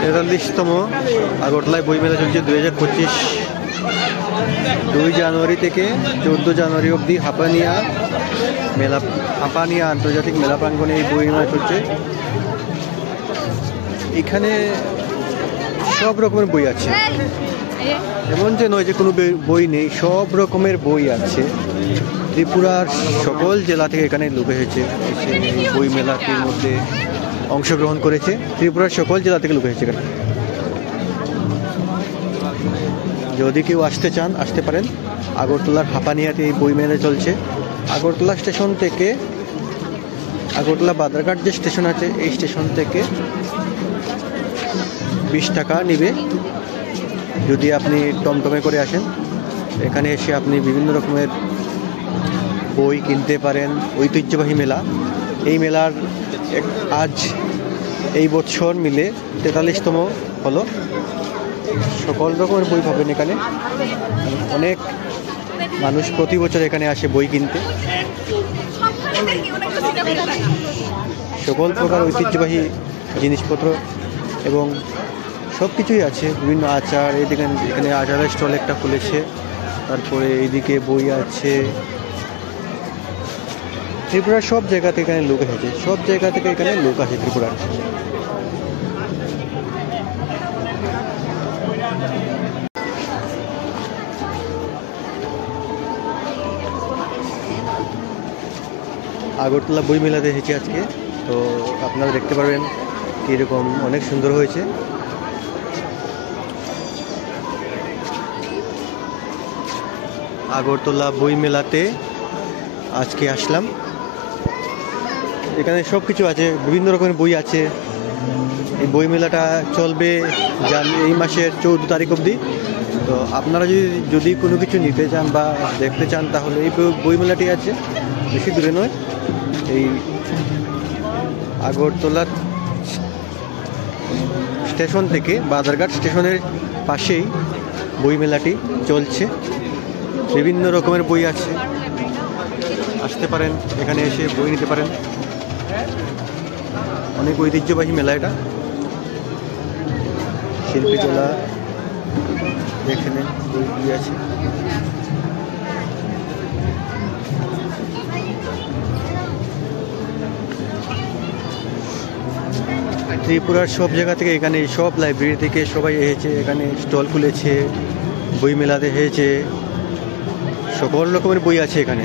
তেতাল্লিশতম আগরতলায় বই মেলা চলছে 2025। 2 জানুয়ারি থেকে 14 জানুয়ারি অবধি হাপানিয়া আন্তর্জাতিক মেলা প্রাঙ্গণে এই বই মেলা চলছে। এখানে সব রকমের বই আছে, এমন যে নয় যে কোনো বই নেই, সব রকমের বই আছে। ত্রিপুরার সকল জেলা থেকে এখানে লোক এসেছে, বই মেলাটির মধ্যে অংশগ্রহণ করেছে। ত্রিপুরার সকল জেলা থেকে লোক এসেছে এখানে। যদি কেউ আসতে চান আসতে পারেন। আগরতলার হাপানিয়াতে এই বই মেলা চলছে। আগরতলা স্টেশন থেকে, আগরতলা বাদারঘাট যে স্টেশন আছে, এই স্টেশন থেকে 20 টাকা নেবে যদি আপনি টমটমে করে আসেন। এখানে এসে আপনি বিভিন্ন রকমের বই কিনতে পারেন। ঐতিহ্যবাহী মেলা, এই মেলার আজ এই বছর মিলে 43তম হলো। সকল রকমের বই পাবেন এখানে। অনেক মানুষ প্রতি বছর এখানে আসে বই কিনতে। সকল প্রকার ঐতিহ্যবাহী জিনিসপত্র এবং সব কিছুই আছে, বিভিন্ন আচার। এখানে আচারের স্টল একটা খুলেছে, তারপরে এইদিকে বই আছে। ত্রিপুরার সব জায়গা থেকে এখানে লোক এসেছে, সব জায়গা থেকে এখানে লোক আসে ত্রিপুরার। আগরতলা বই মেলাতে এসেছি আজকে, তো আপনারা দেখতে পারবেন কীরকম অনেক সুন্দর হয়েছে। আগরতলা বই মেলাতে আজকে আসলাম। এখানে সব কিছু আছে, বিভিন্ন রকমের বই আছে। এই বই মেলাটা চলবে এই মাসের 14 তারিখ অবধি। তো আপনারা যদি কোনো কিছু নিতে চান বা দেখতে চান তাহলে এই বই মেলাটি আছে, বেশি দূরে নয়। এই আগরতলা স্টেশন থেকে বাদারঘাট স্টেশনের পাশেই বই মেলাটি চলছে। বিভিন্ন রকমের বই আছে, আসতে পারেন, এখানে এসে বই নিতে পারেন। অনেক ঐতিহ্যবাহী মেলা এটা। শিল্পী তোলা এখানে বই আছে। ত্রিপুরার সব জায়গা থেকে, এখানে সব লাইব্রেরি থেকে সবাই এসেছে, এখানে স্টল খুলেছে, বই মেলাতে এসেছে। সকল রকমের বই আছে এখানে।